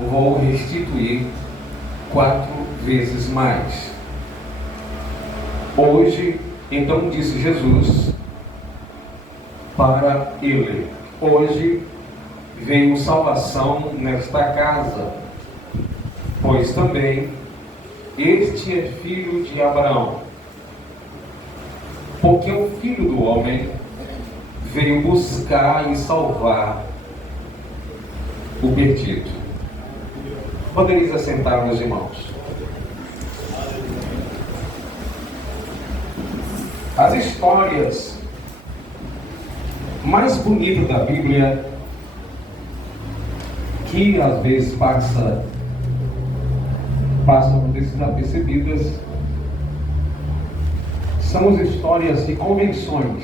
Vou restituir 4 vezes mais. Hoje, então disse Jesus para ele: hoje veio salvação nesta casa, pois também este é filho de Abraão. Porque o Filho do Homem veio buscar e salvar o perdido. Podereis assentar, meus irmãos. As histórias mais bonitas da Bíblia, que às vezes passam desapercebidas, são as histórias de convenções.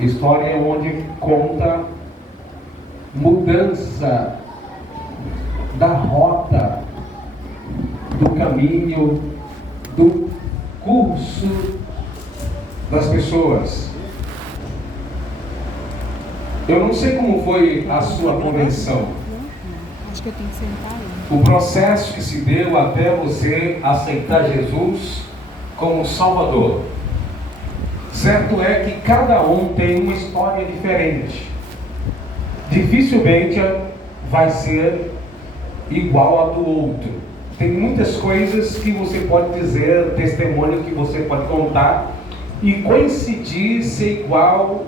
História onde conta mudança da rota, do caminho, do curso das pessoas. Eu não sei como foi a sua convenção. Acho que eu tenho que sentar aí. O processo que se deu até você aceitar Jesus como Salvador. Certo é que cada um tem uma história diferente. Dificilmente vai ser igual a do outro. Tem muitas coisas que você pode dizer, testemunhos que você pode contar e coincidir ser igual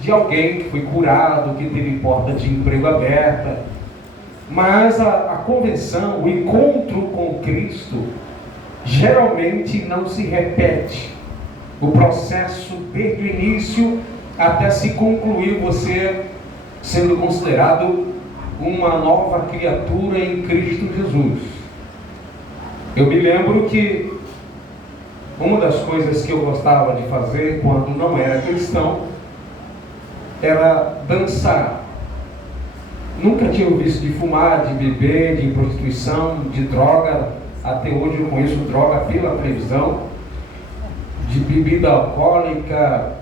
de alguém que foi curado, que teve porta de emprego aberta. Mas a convenção, o encontro com Cristo, geralmente não se repete. O processo desde o início até se concluir você sendo considerado uma nova criatura em Cristo Jesus. Eu me lembro que uma das coisas que eu gostava de fazer quando não era cristão era dançar. Nunca tinha visto de fumar, de beber, de prostituição, de droga. Até hoje eu conheço droga pela televisão, de bebida alcoólica,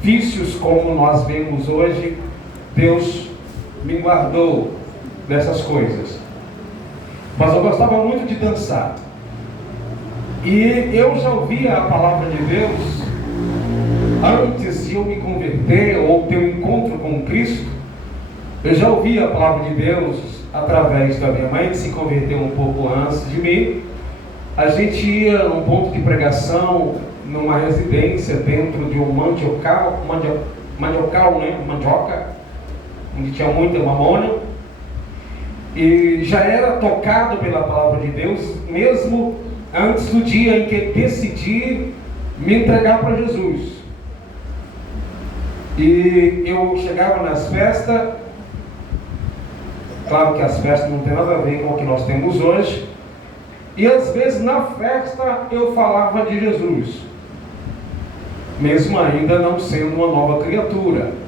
vícios como nós vemos hoje. Deus me guardou dessas coisas. Mas eu gostava muito de dançar. E eu já ouvia a palavra de Deus antes de eu me converter ou ter um encontro com Cristo. Eu já ouvia a palavra de Deus através da minha mãe, que se converteu um pouco antes de mim. A gente ia num ponto de pregação, numa residência dentro de um mandioca, onde tinha muita mamona, e já era tocado pela palavra de Deus, mesmo antes do dia em que decidi me entregar para Jesus. E eu chegava nas festas, claro que as festas não tem nada a ver com o que nós temos hoje, e às vezes na festa eu falava de Jesus, mesmo ainda não sendo uma nova criatura.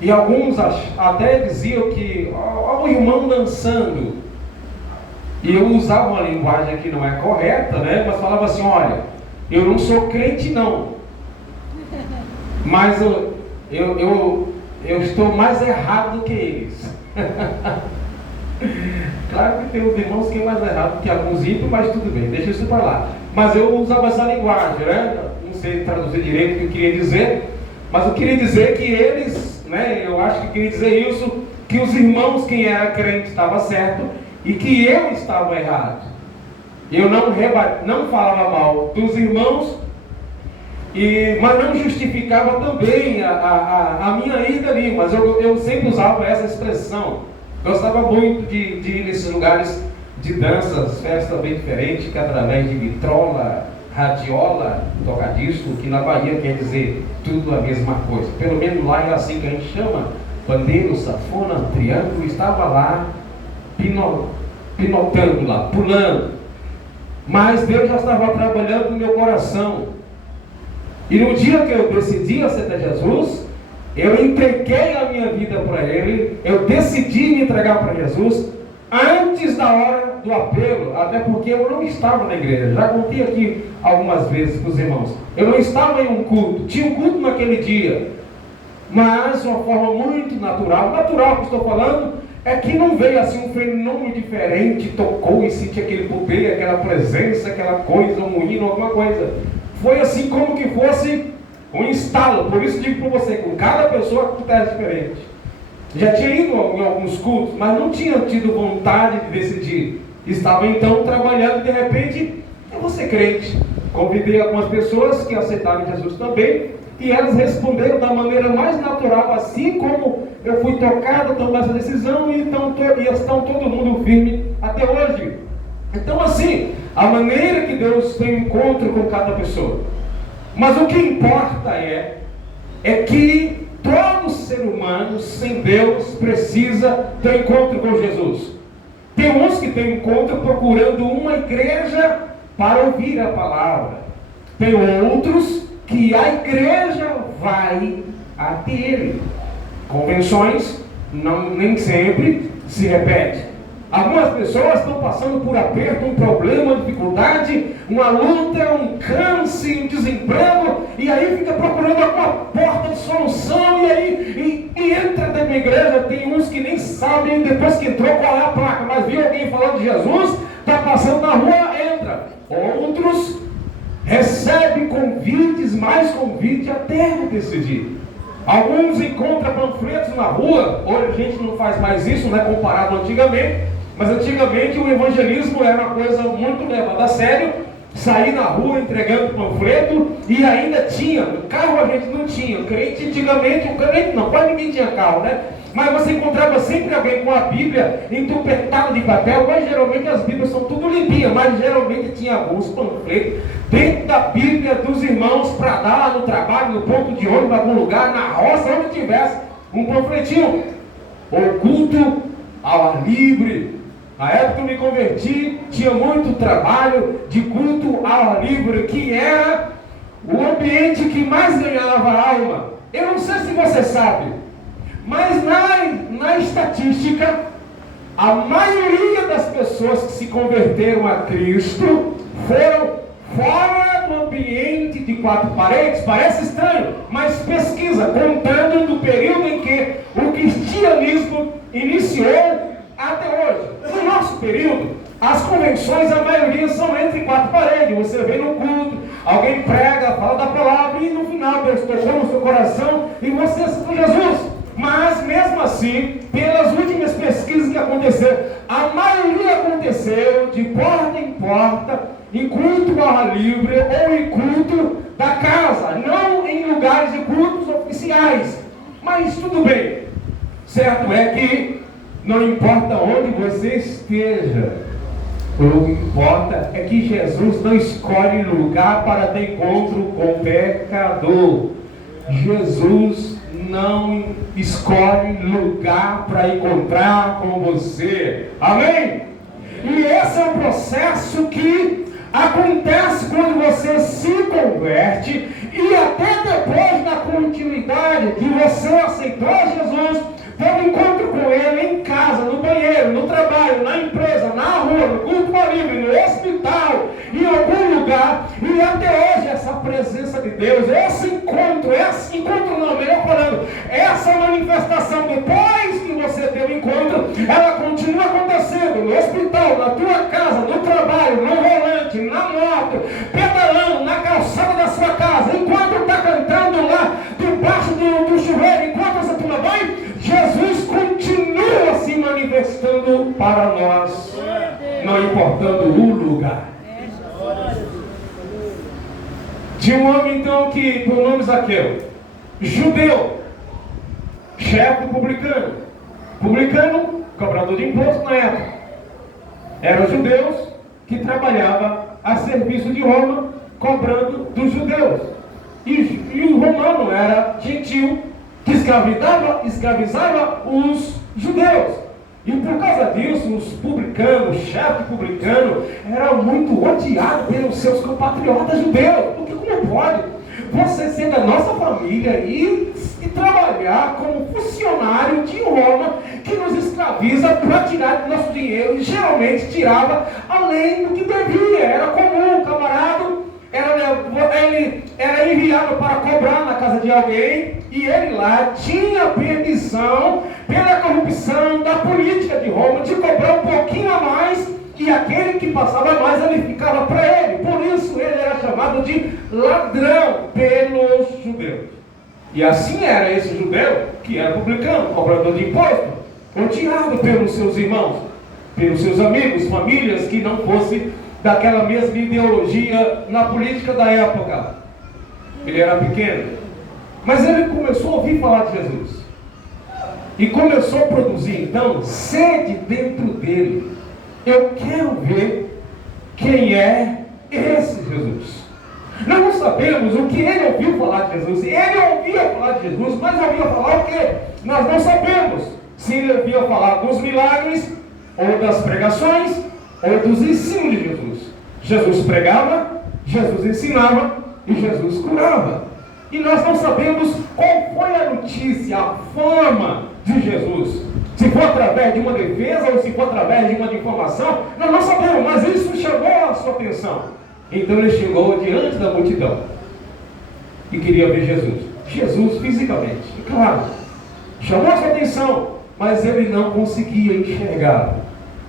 E alguns até diziam que ó, o irmão dançando. E eu usava uma linguagem que não é correta, né? Mas falava assim: olha, eu não sou crente não, mas eu estou mais errado do que eles. Claro que tem os irmãos que é mais errado que alguns ímpios, mas tudo bem, deixa isso para lá. Mas eu usava essa linguagem, né? Não sei traduzir direito o que eu queria dizer, mas eu queria dizer que eles, né? Eu acho que queria dizer isso, que os irmãos, quem era crente estava certo e que eu estava errado. Eu não falava mal dos irmãos, mas não justificava também a minha ida ali, mas eu sempre usava essa expressão. Gostava muito de ir nesses lugares de danças, festas bem diferentes, que através de vitrola, radiola, tocadisco, que na Bahia quer dizer tudo a mesma coisa. Pelo menos lá é assim que a gente chama. Pandeiro, sanfona, triângulo, estava lá pinotando lá, pulando. Mas Deus já estava trabalhando no meu coração. E no dia que eu decidi aceitar Jesus, eu entreguei a minha vida para Ele. Eu decidi me entregar para Jesus antes da hora do apelo, até porque eu não estava na igreja. Já contei aqui algumas vezes para os irmãos. Eu não estava em um culto. Tinha um culto naquele dia. mas de uma forma muito natural. Natural que estou falando é que não veio assim um fenômeno diferente, tocou e sentiu aquele poder, aquela presença, aquela coisa, um hino, alguma coisa. Foi assim como que fosse um instalo. Por isso digo para você, com cada pessoa acontece diferente. Já tinha ido em alguns cultos, mas não tinha tido vontade de decidir. Estava então trabalhando, de repente, eu vou ser crente. Convidei algumas pessoas que aceitaram Jesus também, e elas responderam da maneira mais natural, assim como eu fui tocado a tomar essa decisão, e estão todo mundo firme até hoje. Então assim, a maneira que Deus tem um encontro com cada pessoa. Mas o que importa é que todo ser humano sem Deus precisa ter um encontro com Jesus. Tem uns que têm um encontro procurando uma igreja para ouvir a palavra. Tem outros que a igreja vai até ele. Convenções nem sempre se repetem. Algumas pessoas estão passando por aperto, um problema, uma dificuldade, uma luta, um câncer, um desemprego, e aí fica procurando alguma porta de solução, e aí entra dentro da igreja. Tem uns que nem sabem, depois que entrou, qual é a placa, mas viu alguém falando de Jesus, está passando na rua, entra. Outros recebem convites, mais convites, até decidir. Alguns encontram panfletos na rua. Hoje a gente não faz mais isso, né, comparado antigamente. Mas antigamente o evangelismo era uma coisa muito levada a sério. Sair na rua entregando panfleto, e ainda tinha, no carro a gente não tinha. O crente antigamente, quase ninguém tinha carro, né? Mas você encontrava sempre alguém com a Bíblia entupetada de papel. Mas geralmente as Bíblias são tudo limpinhas, mas geralmente tinha alguns panfletos dentro da Bíblia dos irmãos para dar no trabalho, no ponto de ônibus, em algum lugar, na roça, onde tivesse um panfletinho. O culto ao ar livre. Na época que eu me converti, tinha muito trabalho de culto ao ar livre, que era o ambiente que mais ganhava a alma. Eu não sei se você sabe, mas na estatística, a maioria das pessoas que se converteram a Cristo foram fora do ambiente de quatro paredes. Parece estranho, mas pesquisa, contando do período em que o cristianismo iniciou até hoje. No nosso período, as convenções, a maioria são entre quatro paredes. Você vem no culto, alguém prega, fala da palavra, e no final Deus tocou no seu coração e você aceitou Jesus. Mas mesmo assim, pelas últimas pesquisas que aconteceram, a maioria aconteceu de porta em porta, em culto ao ar livre ou em culto da casa, não em lugares de cultos oficiais. Mas tudo bem. Certo é que não importa onde você esteja, o que importa é que Jesus não escolhe lugar para ter encontro com pecador. Jesus não escolhe lugar para encontrar com você. Amém? E esse é o processo que acontece quando você se converte, e até depois da continuidade de você aceitou Jesus, tendo encontro com Ele em casa, no banheiro, no trabalho, na empresa, na rua, no culto livre, no hospital, em algum lugar, e até hoje essa presença de Deus, esse encontro não, melhor falando, essa manifestação depois que você teve o encontro, ela continua acontecendo no hospital, na tua casa, no trabalho, no volante, na moto, pedalando, na calçada da sua casa, enquanto está cantando lá debaixo do chuveiro, enquanto você toma banho. Jesus continua se manifestando para nós, não importando o lugar. Tinha um homem então que, por nome Zaqueu, judeu, chefe do publicano, cobrador de imposto na época. Eram judeus que trabalhavam a serviço de Roma, cobrando dos judeus. E o romano era gentil, que escravizava os judeus. E por causa disso, os publicanos, o chefe publicano, era muito odiado pelos seus compatriotas judeus. Porque como pode você ser da nossa família e trabalhar como funcionário de Roma, que nos escraviza para tirar do nosso dinheiro, e geralmente tirava além do que devia. Era comum o camarada ele era enviado para cobrar na casa de alguém, e ele lá tinha permissão, pela corrupção da política de Roma, de cobrar um pouquinho a mais, e aquele que passava mais, ele ficava para ele. Por isso ele era chamado de ladrão pelos judeus. E assim era esse judeu, que era publicano, cobrador de imposto, odiado pelos seus irmãos, pelos seus amigos, famílias que não fosse daquela mesma ideologia na política da época. Ele era pequeno, mas ele começou a ouvir falar de Jesus, e começou a produzir então sede dentro dele. Eu quero ver quem é esse Jesus. Nós não sabemos o que ele ouviu falar de Jesus. Ele ouvia falar de Jesus, mas ouvia falar o quê? Nós não sabemos se ele ouvia falar dos milagres, ou das pregações, ou dos ensinos de Jesus. Jesus pregava, Jesus ensinava e Jesus curava. E nós não sabemos qual foi a notícia, a fama de Jesus. Se for através de uma defesa ou se for através de uma difamação, nós não sabemos, mas isso chamou a sua atenção. Então ele chegou diante da multidão e queria ver Jesus. Jesus fisicamente, claro, chamou a sua atenção, mas ele não conseguia enxergar,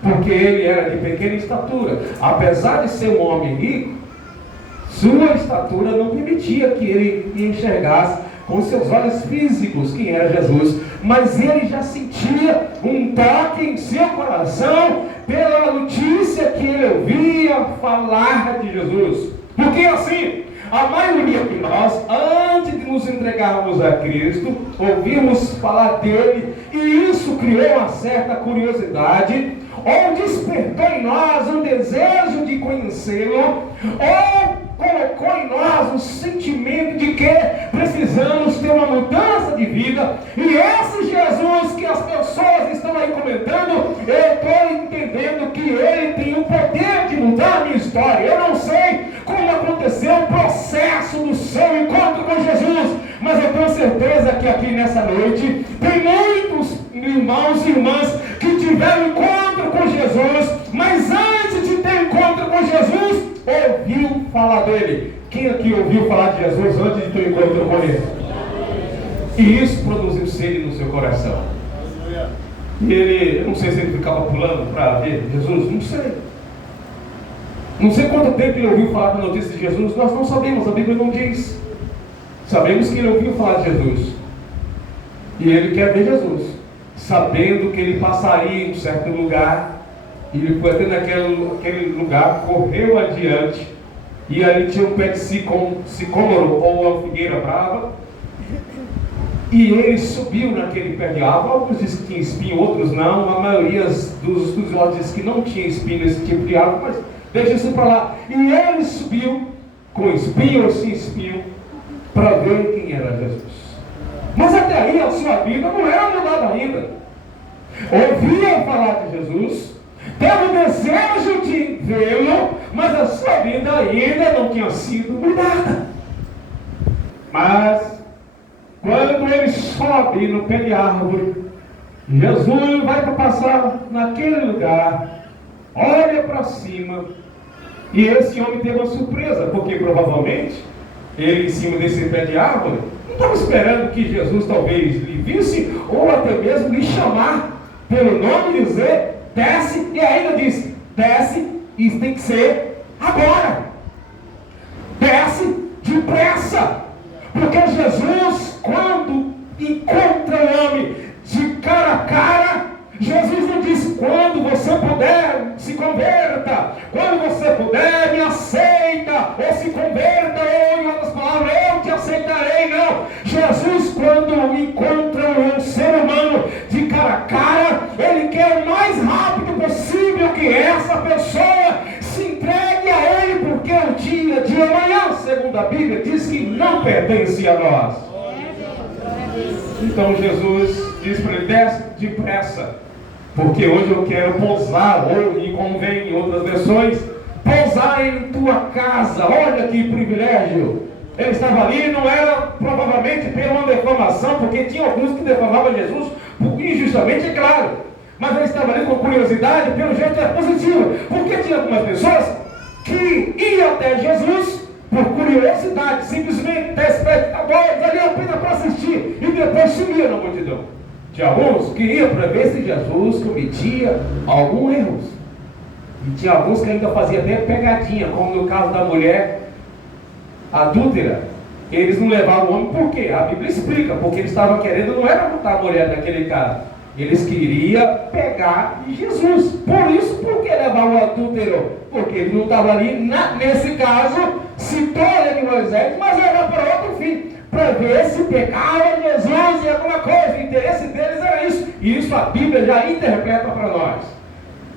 porque ele era de pequena estatura. Apesar de ser um homem rico, sua estatura não permitia que ele enxergasse com seus olhos físicos quem era Jesus, mas ele já sentia um toque em seu coração pela notícia que ele ouvia falar de Jesus. Porque assim, a maioria de nós, antes de nos entregarmos a Cristo, ouvimos falar dele, e isso criou uma certa curiosidade, ou despertou em nós um desejo de conhecê-lo, ou colocou em nós o sentimento de que precisamos ter uma mudança de vida. E esse Jesus que as pessoas estão aí comentando, eu estou entendendo que ele tem o poder de mudar a minha história. Eu não sei como aconteceu o processo do seu encontro com Jesus, mas eu tenho certeza que aqui nessa noite tem muitos irmãos e irmãs que tiveram encontro com Jesus, mas antes de ter encontro com Jesus, ouviu falar dele. Quem aqui ouviu falar de Jesus antes de ter encontro com ele? E isso produziu sede no seu coração. E ele, eu não sei se ele ficava pulando para ver Jesus, não sei. Não sei quanto tempo ele ouviu falar da notícia de Jesus, nós não sabemos, a Bíblia não diz. Sabemos que ele ouviu falar de Jesus, e ele quer ver Jesus, sabendo que ele passaria em um certo lugar. E ele foi até naquele lugar, correu adiante, e ali tinha um pé de sicômoro, ou uma figueira brava, e ele subiu naquele pé de árvore. Alguns dizem que tinha espinho, outros não. A maioria dos estudiosos diz que não tinha espinho nesse tipo de árvore, mas deixa isso para lá. E ele subiu, com espinho ou sem espinho, para ver quem era Jesus. Mas até aí a sua vida não era mudada ainda. Ouvia falar de Jesus, teve o desejo de vê-lo, mas a sua vida ainda não tinha sido mudada. Mas quando ele sobe no pé de árvore, Jesus vai para passar naquele lugar, olha para cima, e esse homem teve uma surpresa, porque provavelmente ele em cima desse pé de árvore não estava esperando que Jesus talvez lhe visse, ou até mesmo lhe chamar pelo nome e dizer: desce, e ainda diz: desce, isso tem que ser agora, desce depressa. Porque Jesus, quando encontra o homem de cara a cara, Jesus não diz: quando você puder, se converta, quando você puder, me aceita, ou se converta, ou em outras palavras, eu te aceitarei. Não, Jesus, quando encontra um ser humano de cara a cara, ele quer o mais rápido possível que essa pessoa se entregue a ele, porque o dia de amanhã, segundo a Bíblia, diz que não pertence a nós. Então Jesus diz para ele: desce depressa, porque hoje eu quero pousar, ou, e como vem em outras versões, pousar em tua casa. Olha que privilégio. Ele estava ali, não era provavelmente pela uma defamação, porque tinha alguns que defamavam Jesus injustamente, é claro, mas ele estava ali com curiosidade, pelo jeito é positivo, porque tinha algumas pessoas que iam até Jesus por curiosidade, simplesmente telespectadores ali apenas para assistir e depois sumia na multidão. Tinha alguns que iam para ver se Jesus cometia algum erro. E tinha alguns que ainda faziam até pegadinha, como no caso da mulher adúltera. Eles não levavam o homem, por quê? A Bíblia explica, porque eles estavam querendo, não era matar a mulher naquele caso, eles queriam pegar Jesus. Por isso, por que levar o adúltero? Porque ele não estava ali, nesse caso, citou ele de Moisés, mas era para outro fim, para ver se pegava Jesus e alguma coisa. O interesse deles era isso, e isso a Bíblia já interpreta para nós.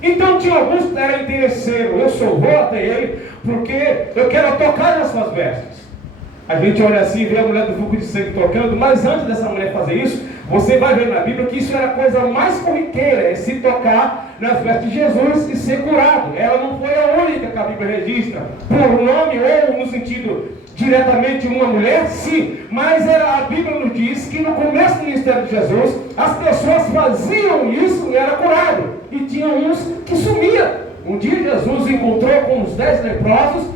Então tinha alguns que eram interesseiros, eu só vou até ele, porque eu quero tocar nas suas vestes. A gente olha assim e vê a mulher do vulgo de sangue tocando, mas antes dessa mulher fazer isso, você vai ver na Bíblia que isso era a coisa mais corriqueira, é se tocar nas vestes de Jesus e ser curado. Ela não foi a única que a Bíblia registra, por nome ou no sentido diretamente uma mulher, sim, mas a Bíblia nos diz que no começo do ministério de Jesus, as pessoas faziam isso e era curado, e tinha uns que sumiam. Um dia Jesus encontrou com os 10 leprosos,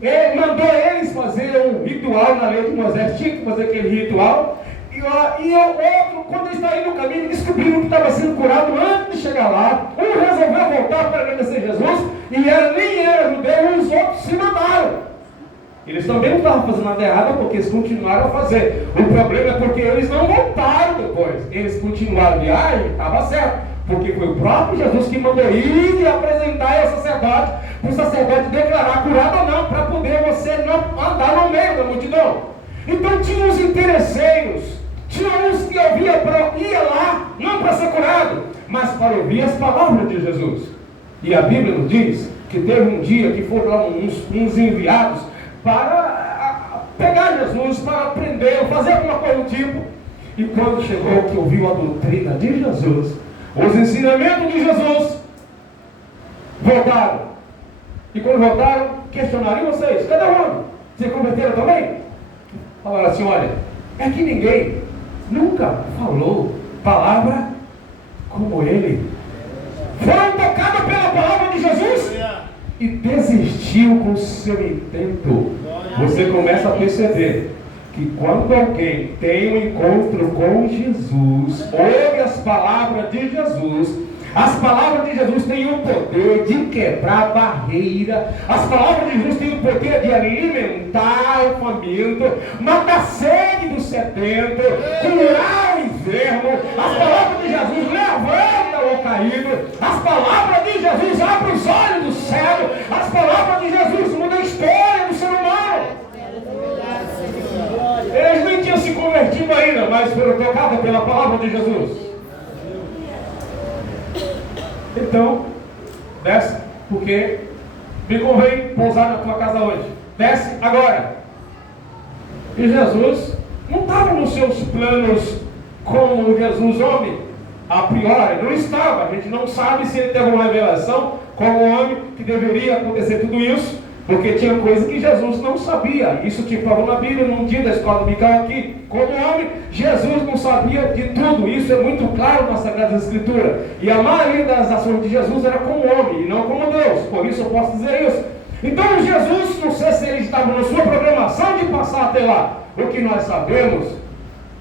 ele mandou eles fazer um ritual na lei de Moisés, tinha que fazer aquele ritual, e o outro, quando eles estavam indo no caminho, descobriram que estava sendo curado antes de chegar lá. Um resolveu voltar para agradecer Jesus, e nem era judeu, os outros se mandaram. Eles também não estavam fazendo nada errado, porque eles continuaram a fazer. O problema é porque eles não voltaram depois, eles continuaram a viagem, estava certo, porque foi o próprio Jesus que mandou ir e apresentar ao sacerdote, para o sacerdote declarar curado ou não, para poder você não andar no meio da multidão. Então tinha uns interesseiros, tinha uns que ia lá, não para ser curado, mas para ouvir as palavras de Jesus. E a Bíblia nos diz que teve um dia que foram lá uns enviados para pegar Jesus, para prender, fazer alguma coisa do tipo. E quando chegou que ouviu a doutrina de Jesus, os ensinamentos de Jesus, voltaram. E quando voltaram, questionaram: e vocês? Cadê o homem? Se converteram também? Falaram assim: olha, é que ninguém nunca falou palavra como ele. Foram tocados pela palavra de Jesus e desistiu com o seu intento. Você começa a perceber que quando alguém tem um encontro com Jesus, ouve as palavras de Jesus, as palavras de Jesus têm o poder de quebrar barreira. As palavras de Jesus têm o poder de alimentar o faminto, matar a sede do sedento, curar o enfermo. As palavras de Jesus levantam o caído. As palavras de Jesus abrem os olhos do cego. As palavras de Jesus mudam a história do ser humano. Eles nem tinham se convertido ainda, mas foram tocados pela palavra de Jesus. Então, desce, porque me convém pousar na tua casa hoje. Desce agora. E Jesus não estava nos seus planos como Jesus homem. A priori, não estava. A gente não sabe se ele teve uma revelação como homem que deveria acontecer tudo isso, porque tinha coisa que Jesus não sabia. Isso te falou na Bíblia, num dia da escola dominical aqui. Como homem, Jesus não sabia de tudo. Isso é muito claro na Sagrada Escritura. E a maioria das ações de Jesus era como homem e não como Deus. Por isso eu posso dizer isso. Então Jesus, não sei se ele estava na sua programação de passar até lá. O que nós sabemos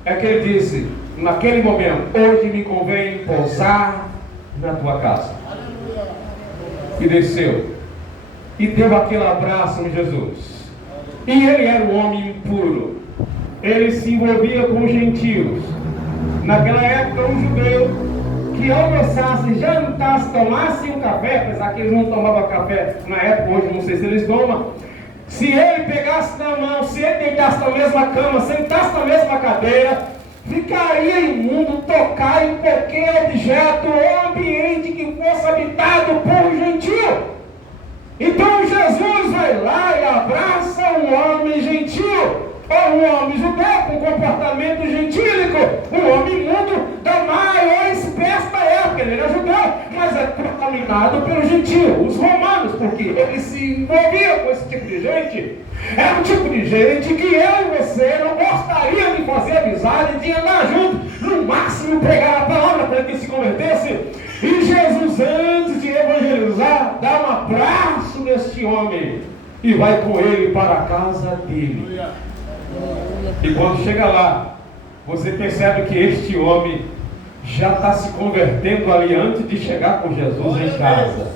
é que ele disse, naquele momento: hoje me convém pousar na tua casa. E desceu. E deu aquele abraço em Jesus. E ele era um homem impuro. Ele se envolvia com os gentios. Naquela época, um judeu que almoçasse, jantasse, tomasse um café, apesar que eles não tomavam café na época, hoje não sei se eles tomam. Se ele pegasse na mão, se ele deitasse na mesma cama, sentasse na mesma cadeira, ficaria imundo tocar em qualquer objeto ou ambiente que fosse habitado por um gentio. Então Jesus vai lá e abraça um homem gentil, ou um homem judeu com comportamento gentílico, um homem imundo da maior espécie da época. Ele era judeu, mas é contaminado pelo gentio, os romanos, porque ele se envolvia com esse tipo de gente. É um tipo de gente que eu e você não gostaria de fazer amizade, de andar junto, no máximo pregar a palavra para que se convertesse. E Jesus, antes de evangelizar, dá um abraço neste homem e vai com ele para a casa dele. E quando chega lá, você percebe que este homem já está se convertendo ali antes de chegar com Jesus em casa.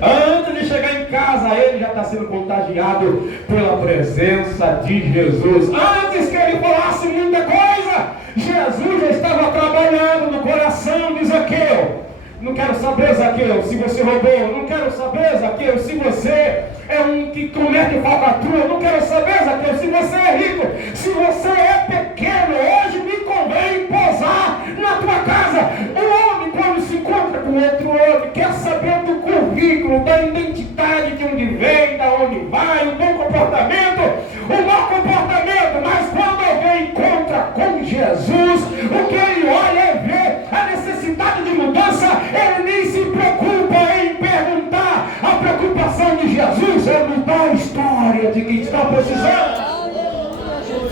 Antes de chegar em casa, ele já está sendo contagiado pela presença de Jesus. Antes que ele falasse muita coisa, Jesus já estava trabalhando no coração de Zaqueu. Não quero saber, Zaqueu, se você roubou. Não quero saber, Zaqueu, se você é um que comete falcatrua. Não quero saber, Zaqueu, se você é rico. Se você é pequeno, hoje me convém posar na tua casa. O homem, quando se encontra com outro homem, quer saber do currículo, da identidade, de onde vem, da onde vai, o bom comportamento, o mau comportamento. Mas quando alguém encontra com Jesus, o que ele olha é ver a necessidade de mudança. Ele nem se preocupa em perguntar. A preocupação de Jesus é mudar a história de quem está precisando.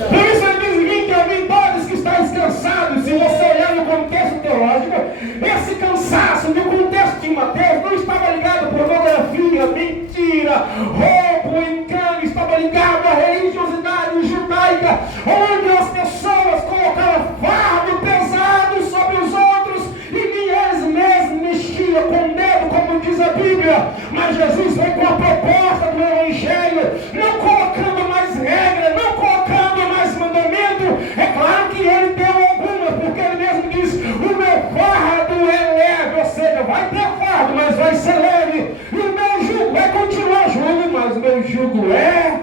Por isso ele diz: vinde a mim todos que estáis cansados. Se você olhar no contexto teológico, esse cansaço no contexto de Mateus não estava ligado a pornografia, mentira, roubo, engano. Estava ligado à religiosidade judaica, onde as pessoas colocaram fardo pesado sobre os outros e nem eles mesmos mexiam com o dedo, como diz a Bíblia. Mas Jesus vem com a proposta do Evangelho, não colocando mais regra, não colocando mais mandamento. É claro que ele deu algumas, porque ele mesmo diz: o meu fardo é leve, ou seja, vai ter fardo, mas vai ser leve. E o meu jugo vai continuar jugo, mas o meu jugo é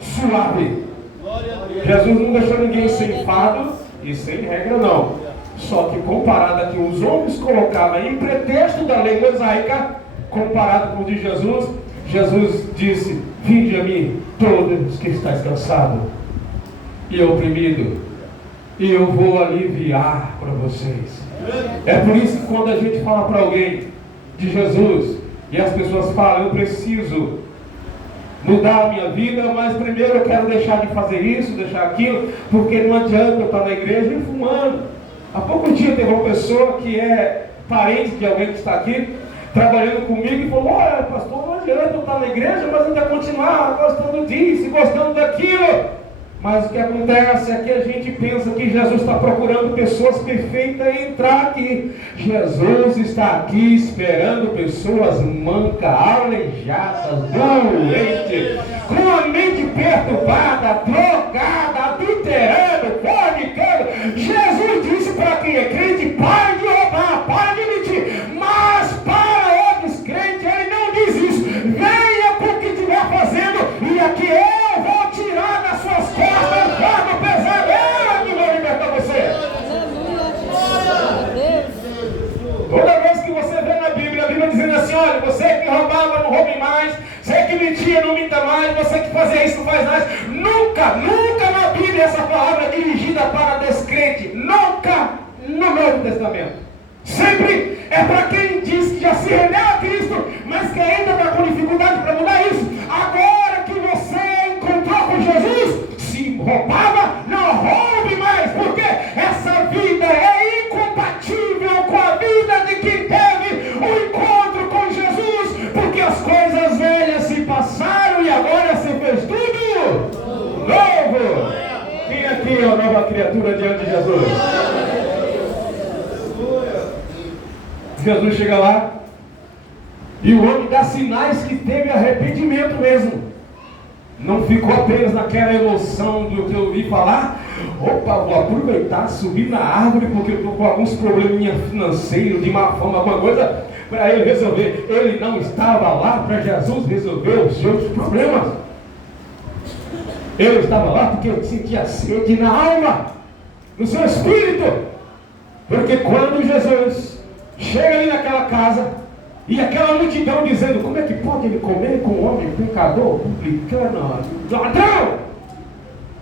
suave. Jesus não deixou ninguém sem fardo e sem regra, não. Só que comparado a que os homens colocavam em pretexto da lei mosaica, comparado com o de Jesus, Jesus disse: vinde a mim todos que estáis cansados e oprimido, e eu vou aliviar para vocês. É por isso que quando a gente fala para alguém de Jesus, e as pessoas falam: eu preciso mudar a minha vida, mas primeiro eu quero deixar de fazer isso, deixar aquilo, porque não adianta eu estar na igreja e fumando. Há pouco dia teve uma pessoa que é parente de alguém que está aqui, trabalhando comigo, e falou: olha, pastor, não adianta eu estar na igreja, mas ainda continuar gostando disso, gostando daquilo. Mas o que acontece é que a gente pensa que Jesus está procurando pessoas perfeitas e entrar aqui. Jesus está aqui esperando pessoas mancas, aleijadas, doentes, com a mente perturbada, drogada, adulterando, fornicando. Jesus disse para quem é crente: pare de roubar, pare de mentir. Mas para outros crentes ele não diz isso. Venha com o que estiver fazendo, e aqui eu vou tirar das suas costas o fardo pesado. Eu que vou libertar você. Toda vez que você vê na Bíblia, a Bíblia dizendo assim: olha, você que roubava, não roube mais. Você que mentia, não minta mais. Você que fazia isso, não faz mais. Nunca, nunca na Bíblia essa palavra é dirigida para descrente. Nunca no Novo Testamento. Sempre é para quem diz que já se rendeu a Cristo, mas que ainda está com dificuldade para mudar isso. Agora que você encontrou com Jesus, se roubava, não roube mais, porque essa vida é incompatível com a vida de quem teve o encontro com Jesus, porque as coisas velhas se passaram e agora se fez tudo novo. Quem aqui é a nova criatura diante de Jesus? Jesus chega lá e o homem dá sinais que teve arrependimento mesmo. Não ficou apenas naquela emoção do que eu ouvi falar: opa, vou aproveitar, subir na árvore porque eu estou com alguns probleminha financeiros, de má fama, alguma coisa, para ele resolver. Ele não estava lá para Jesus resolver os seus problemas. Ele estava lá porque ele sentia sede na alma, no seu espírito. Porque quando Jesus chega ali naquela casa, e aquela multidão dizendo: como é que pode ele comer com um homem pecador, publicano, ladrão?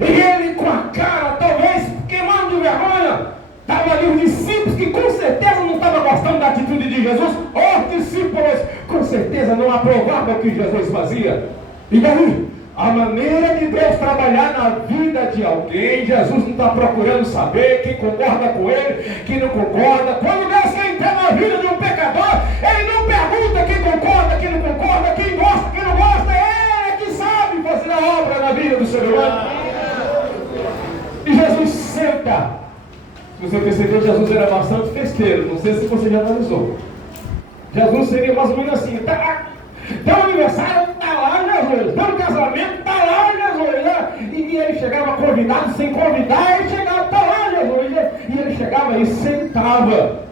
E ele com a cara talvez queimando de vergonha. Estava ali os discípulos que com certeza não estavam gostando da atitude de Jesus. Os discípulos com certeza não aprovavam o que Jesus fazia. E daí, a maneira de Deus trabalhar na vida de alguém, Jesus não está procurando saber quem concorda com ele, quem não concorda. Quando Deus quer entrar na vida de um pecador, ele não pergunta quem concorda, quem não concorda, quem gosta, quem não gosta. Ele é que sabe irmã? E Jesus senta. Se você percebeu, Jesus era bastante festeiro. Não sei se você já analisou. Jesus seria mais ou menos assim. Tem o aniversário, está lá Jesus. Tem o casamento, está lá Jesus. Né? E ele chegava convidado, sem convidar, ele chegava, está lá Jesus. E ele chegava e sentava.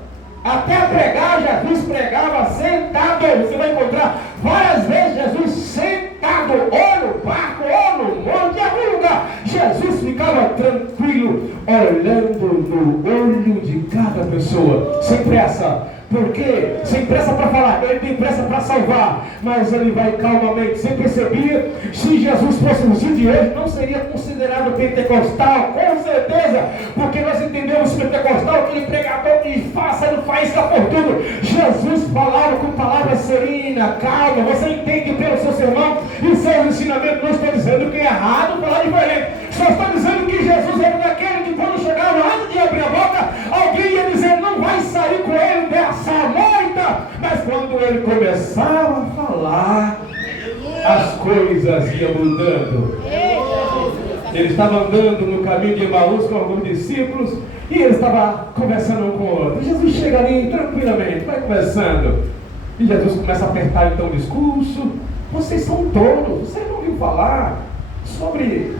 Até pregar, Jesus pregava sentado. Você vai encontrar várias vezes Jesus sentado, ou no barco, ou no monte, em algum lugar. Jesus ficava tranquilo, olhando no olho de cada pessoa, sem pressa. Por quê? Sem pressa para falar, ele tem pressa para salvar, mas ele vai calmamente. Você percebia? Se Jesus fosse no dia de hoje, não seria considerado pentecostal, com certeza, porque nós entendemos pentecostal, aquele pregador que faça, não faz, está por tudo. Jesus falava com palavra serena, calma. Você entende pelo seu sermão e seus ensinamentos. Não estou dizendo que é errado falar diferente, só estou dizendo que Jesus era daquele que quando chegava, antes de abrir a boca, alguém ia dizer, não vai sair com ele dessa moita. Mas quando ele começava a falar, as coisas iam mudando. Ele estava andando no caminho de Emaús com alguns discípulos e ele estava conversando um com o outro. Jesus chega ali tranquilamente, vai conversando. E Jesus começa a apertar então o discurso. Vocês são tolos, vocês não ouviram falar sobre ele,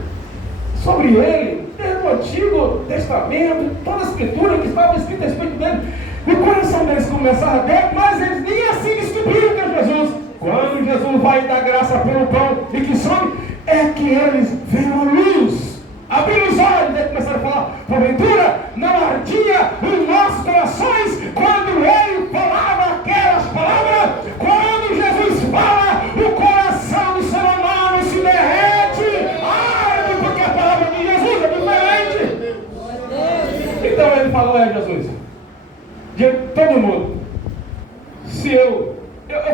desde o Antigo Testamento, toda a escritura que estava escrita a respeito dele. E o coração deles começava a ver, mas eles nem assim descobriram que é Jesus. Quando Jesus vai dar graça pelo pão e que some, é que eles veem a luz, abriram os olhos e começaram a falar, porventura não ardia os nossos corações quando ele falava aquelas palavras? Quando Jesus fala, o coração do ser humano se derrete, arde, porque a palavra de Jesus é diferente. Então ele falou, Jesus, diante de todo mundo, se eu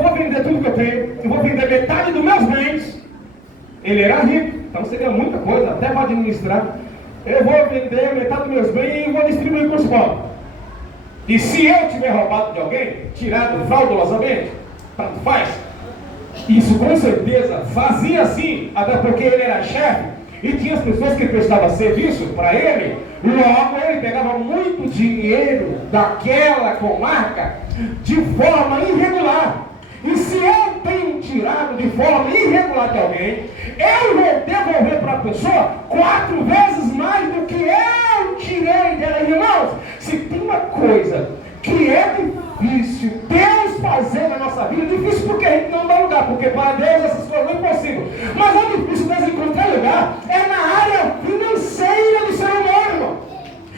vou vender tudo que eu tenho, eu vou vender metade dos meus bens. Ele era rico, então seria muita coisa, até para administrar. Eu vou vender metade dos meus bens e vou distribuir para os pobres. E se eu tiver roubado de alguém, tirado fraudulosamente, tanto faz. Isso com certeza fazia assim, até porque ele era chefe e tinha as pessoas que prestavam serviço para ele. Logo ele pegava muito dinheiro daquela comarca de forma irregular. E se eu tenho tirado de forma irregular de alguém, eu vou devolver para a pessoa 4 vezes mais do que eu tirei dela. Irmãos, se tem uma coisa que é difícil Deus fazer na nossa vida, é difícil porque a gente não dá lugar, porque para Deus essas coisas não é impossível. Mas é difícil Deus encontrar lugar, é na área financeira do ser humano, irmão.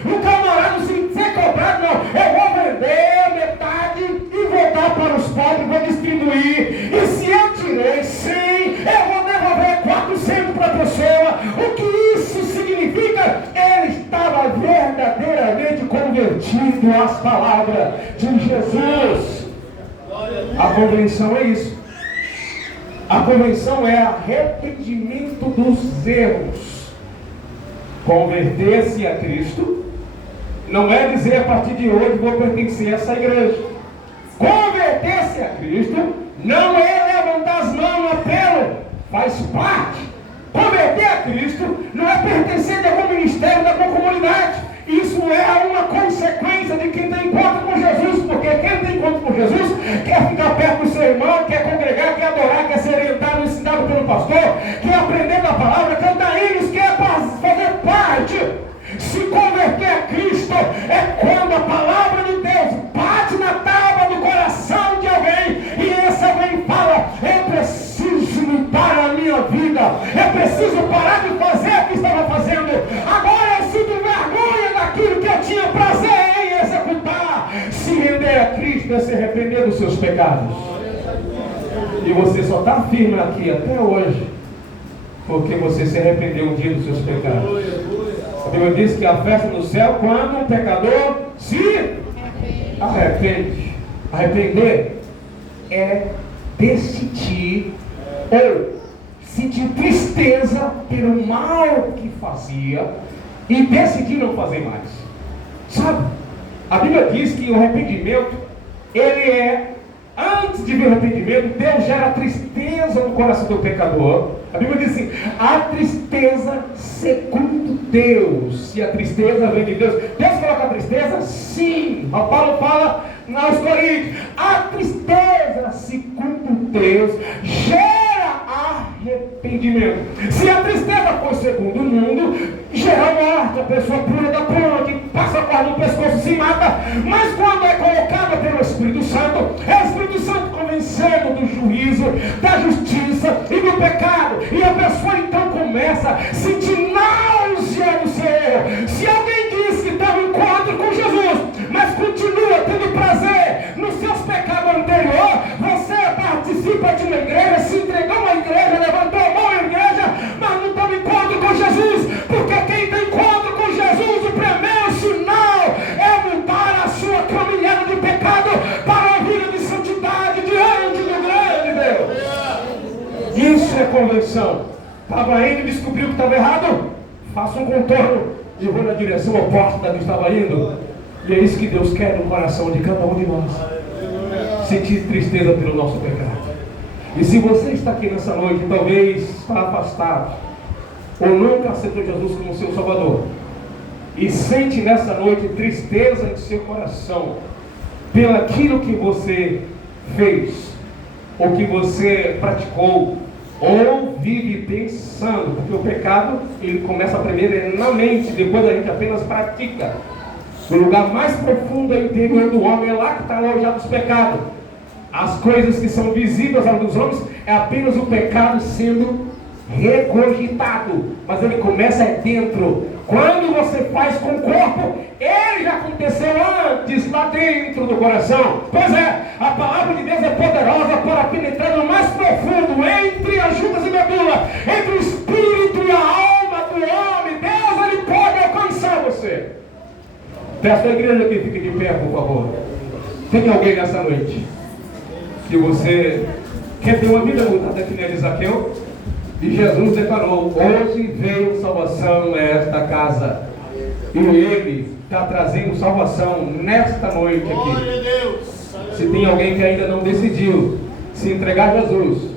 O camarada não se ser cobrado, não. Eu vou vender metade e vou dar para os pobres, vou distribuir. E se eu tirei 100, eu vou devolver 400 para a pessoa. O que isso significa? Ele estava verdadeiramente convertido às palavras de Jesus. A convenção é isso. A convenção é arrependimento dos erros. Converter-se a Cristo não é dizer a partir de hoje vou pertencer a essa igreja. Converter-se a Cristo não é levantar as mãos no apelo, faz parte. Converter a Cristo não é pertencer a algum ministério, da alguma comunidade. Isso é uma consequência de quem tem encontro com Jesus, porque quem tem encontro com Jesus quer ficar perto do seu irmão, quer congregar, quer adorar, quer ser orientado, ensinado pelo pastor, quer aprender da palavra, cantar hinos, quer fazer parte. Se converter a Cristo é quando a palavra de Deus bate na tábua do coração de alguém e esse alguém fala, é preciso mudar a minha vida, é preciso parar de fazer o que estava fazendo, agora eu sinto vergonha daquilo que eu tinha prazer em executar. Se render a Cristo é se arrepender dos seus pecados. E você só está firme aqui até hoje porque você se arrependeu um dia dos seus pecados. A Bíblia diz que a festa no céu quando um pecador se arrepende. Arrepender é decidir ou sentir tristeza pelo mal que fazia e decidir não fazer mais. Sabe? A Bíblia diz que o arrependimento, ele é, antes de vir o arrependimento, Deus gera tristeza no coração do pecador. A Bíblia diz assim: a tristeza segundo Deus. E a tristeza vem de Deus. Deus coloca a tristeza? Sim. O Paulo fala aos Coríntios: a tristeza segundo Deus gera arrependimento. Se a tristeza for segundo o mundo, gera morte. A pessoa pula da ponte, passa a corda no pescoço, se mata. Mas quando é colocada pelo Espírito Santo, é o Espírito Santo convencendo do juízo, da justiça e do pecado. E a pessoa então começa a sentir náusea do seu erro. Se alguém diz que tem um encontro com Jesus, mas continua tendo prazer nos seus pecados anteriores, você participa de uma igreja, se entregou a uma igreja, levantou a mão à igreja, mas não tem um encontro com Jesus. Porque quem tem encontro com Jesus, o primeiro sinal é mudar a sua caminhada de pecado para a vida de santidade diante do grande Deus. Isso é conversão. Estava indo e descobriu que estava errado, faça um contorno e vou na direção oposta da que estava indo. E é isso que Deus quer no coração de cada um de nós. Sentir tristeza pelo nosso pecado. E se você está aqui nessa noite, talvez está afastado, ou nunca aceitou Jesus como seu Salvador, e sente nessa noite tristeza em seu coração pelo aquilo que você fez, ou que você praticou, ou vive pensando, porque o pecado ele começa primeiro na mente, depois a gente apenas pratica. O lugar mais profundo é o interior do homem, é lá que está alojado os pecados. As coisas que são visíveis aos dos homens é apenas o pecado sendo regurgitado, mas ele começa dentro. Quando você faz com o corpo, ele já aconteceu antes lá dentro do coração. Pois é, a palavra de Deus é poderosa para penetrar no mais profundo, entre as juntas e medula, entre o espírito e a alma do homem. Deus, ele pode alcançar você. Peço à igreja que fique de pé, por favor. Tem alguém nessa noite que você quer ter uma vida mudada que nem Zaqueu? E Jesus declarou: hoje veio salvação a esta casa. E ele está trazendo salvação nesta noite aqui. Se tem alguém que ainda não decidiu se entregar a Jesus,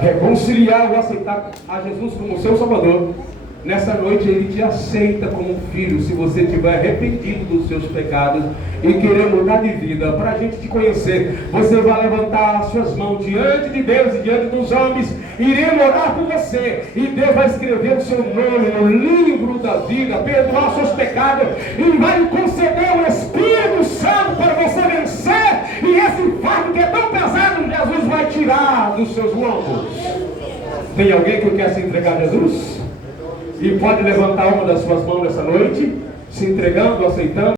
reconciliar ou aceitar a Jesus como seu Salvador, nessa noite ele te aceita como filho, se você estiver arrependido dos seus pecados e querer mudar de vida. Para a gente te conhecer, você vai levantar as suas mãos diante de Deus e diante dos homens. Iremos orar por você e Deus vai escrever o seu nome no livro da vida, perdoar os seus pecados e vai conceder o Espírito Santo para você vencer. E esse fardo que é tão pesado, Jesus vai tirar dos seus lombos. Tem alguém que quer se entregar a Jesus? E pode levantar uma das suas mãos nessa noite, se entregando, aceitando.